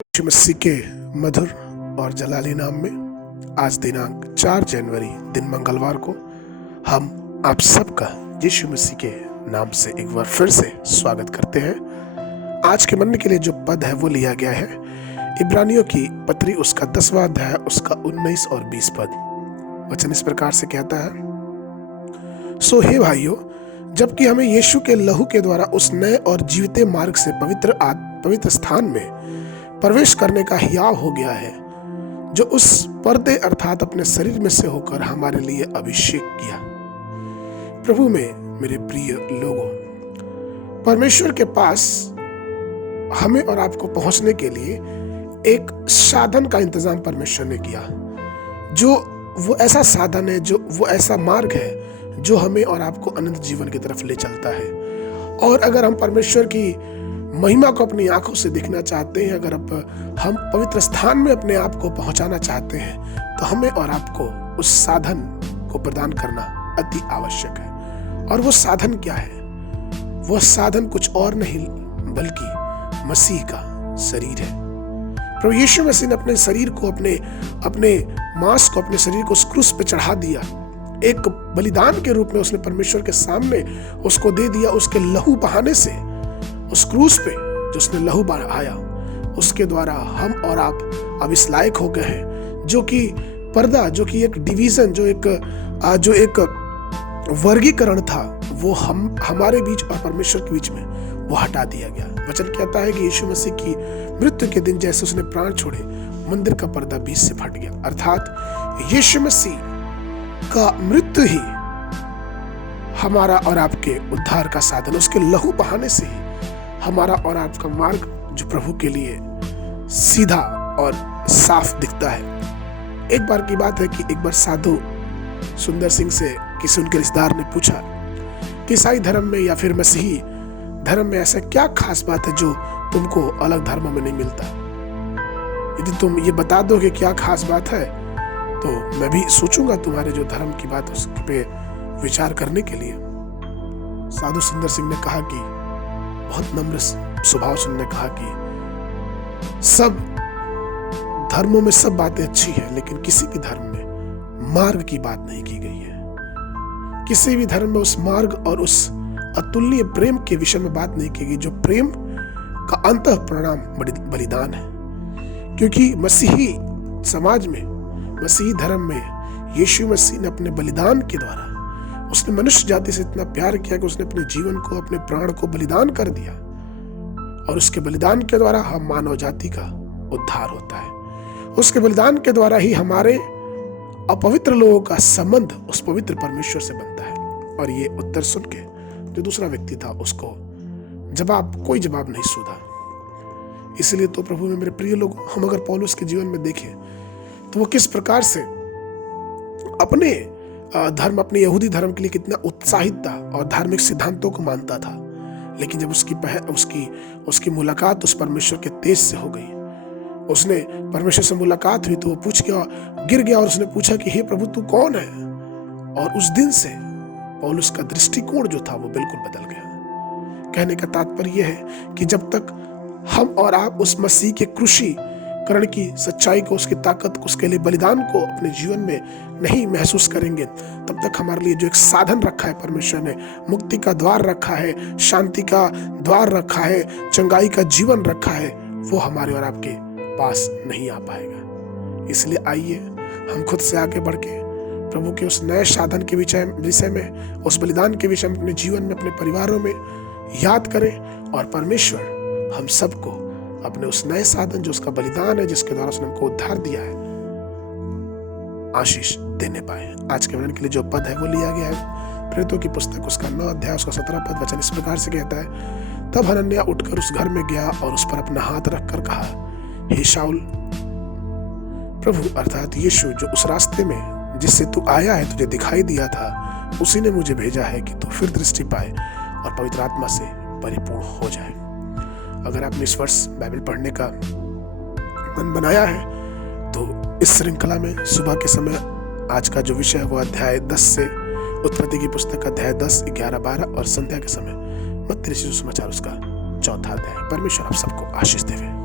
यीशु मसीह के मधुर और जलाली नाम में आज दिनांक 4 जनवरी दिन मंगलवार को हम आप सबका यीशु मसीह के नाम से एक बार फिर से स्वागत करते हैं। आज के मन के लिए जो पद है वो लिया गया है इब्रानियों की पत्री उसका 10वां अध्याय उसका 19 और 20 पद। वचन इस प्रकार से कहता है, सो हे भाइयों, जबकि हमें यीशु के लहू के द्वारा उस नए और जीवते मार्ग से पवित्र स्थान में प्रवेश करने का हियाव हो गया है, जो उस पर्दे अर्थात अपने शरीर में से होकर हमारे लिए अभिषेक किया। प्रभु में मेरे प्रिय लोगों, परमेश्वर के पास हमें और आपको पहुंचने के लिए एक साधन का इंतजाम परमेश्वर ने किया, जो वो ऐसा साधन है, जो वो ऐसा मार्ग है जो हमें और आपको अनंत जीवन की तरफ ले चलता है। और अगर हम परमेश्वर की महिमा को अपनी आंखों से देखना चाहते हैं, अगर हम पवित्र स्थान में अपने आप को पहुंचाना चाहते हैं, तो हमें और आपको उस साधन को प्रदान करना अति आवश्यक है। और वो साधन क्या है? वो साधन कुछ और नहीं बल्कि मसीह का शरीर है। प्रभु यीशु मसीह ने अपने शरीर को अपने मांस को, अपने शरीर को उस क्रूस पे चढ़ा दिया। एक बलिदान के रूप में उसने परमेश्वर के सामने उसको दे दिया। उसके लहू बहाने से, उस क्रूस पे जो उसने लहू बहाया, उसके द्वारा हम और आप अब इस लायक हो गए हैं, जो कि पर्दा, जो कि एक डिवीजन, जो एक वर्गीकरण था, वो हमारे बीच और परमेश्वर के बीच में वो हटा दिया गया। वचन कहता है कि यीशु मसीह की मृत्यु के दिन जैसे उसने प्राण छोड़े, मंदिर का पर्दा बीच से फट गया। अर्थात यीशु मसीह का मृत्यु ही हमारा और आपके उद्धार का साधन, उसके लहू बहाने से ही हमारा और आपका मार्ग जो प्रभु के लिए सीधा और साफ दिखता है। एक बार की बात है कि एक बार साधु सुंदर सिंह से किसी उनके रिश्तेदार ने पूछा कि ईसाई धर्म में या फिर मसीही धर्म में ऐसा क्या खास बात है जो तुमको अलग धर्मों में नहीं मिलता? यदि तुम ये बता दो कि क्या खास बात है, तो मैं भी सोचूंगा तुम्हारे जो धर्म की बात उस पे विचार करने के लिए। साधु सुंदर सिंह ने कहा कि बहुत नम्र स्वभाव से उन्होंने कहा कि सब धर्मों में सब बातें अच्छी है, लेकिन किसी भी धर्म में मार्ग की बात नहीं की गई है। किसी भी धर्म में उस मार्ग और उस अतुलनीय प्रेम के विषय में बात नहीं की गई, जो प्रेम का अंतः परिणाम बलिदान है। क्योंकि मसीही समाज में, मसीही धर्म में यीशु मसीह ने अपने बलिदान के द्वारा उसने मनुष्य जाति से इतना प्यार किया कि उसने अपने जीवन को, अपने प्राण को बलिदान कर दिया। और उसके बलिदान के द्वारा हम मानव जाति का उद्धार होता है। उसके बलिदान के द्वारा ही हमारे अपवित्र लोगों का संबंध उस पवित्र परमेश्वर से बनता है। और ये उत्तर सुन के जो दूसरा व्यक्ति था, उसको कोई जवाब नहीं सूझा। इसलिए तो प्रभु में मेरे प्रिय लोग, हम अगर पौलुस के जीवन में देखें तो वो किस प्रकार से अपने धर्म, अपने यहूदी धर्म के लिए कितना उत्साहित था और धार्मिक सिद्धांतों को मानता था। लेकिन जब उसकी मुलाकात उस परमेश्वर के तेज से हो गई, उसने परमेश्वर से मुलाकात हुई, तो वो पूछ के गिर गया और उसने पूछा कि हे प्रभु, तू कौन है? और उस दिन से पौलुस का दृष्टिकोण जो था वो बिल्कुल बदल गया। कहने का तात्पर्य यह है कि जब तक हम और आप उस मसीह के क्रूसीकरण की सच्चाई को, उसकी ताकत को, उसके लिए बलिदान को अपने जीवन में नहीं महसूस करेंगे, तब तक हमारे लिए जो एक साधन रखा है परमेश्वर ने, मुक्ति का द्वार रखा है, शांति का द्वार रखा है, चंगाई का जीवन रखा है, वो हमारे और आपके पास नहीं आ पाएगा। इसलिए आइए हम खुद से आगे बढ़ के प्रभु के उस नए साधन के विषय में, उस बलिदान के विषय में अपने जीवन में, अपने परिवारों में याद करें। और परमेश्वर हम सबको अपने उस नए साधन, जो उसका बलिदान है, जिसके द्वारा उसने हमको उद्धार दिया है, आशीष देने पाए। आज के वचन के लिए जो पद है वो लिया गया है प्रेरितों की पुस्तक उसका 9 अध्याय उसका 17 पद। वचन इस प्रकार से कहता है, तब हनन्याह उठकर उस घर में गया और उस पर अपना हाथ रखकर कहा, हे शाऊल, प्रभु अर्थात यीशु जो उस रास्ते में जिससे तू आया है तुझे दिखाई दिया था, उसी ने मुझे भेजा है कि तू फिर दृष्टि पाए और पवित्र आत्मा से परिपूर्ण हो जाए। अगर आपने इस वर्ष बाइबल पढ़ने का मन बनाया है, तो इस श्रृंखला में सुबह के समय आज का जो विषय है वो अध्याय 10 से, उत्पत्ति की पुस्तक अध्याय 10, 11, 12 और संध्या के समय मत्ती रचित सुसमाचार उसका 4था अध्याय। परमेश्वर आप सबको आशीष देवे।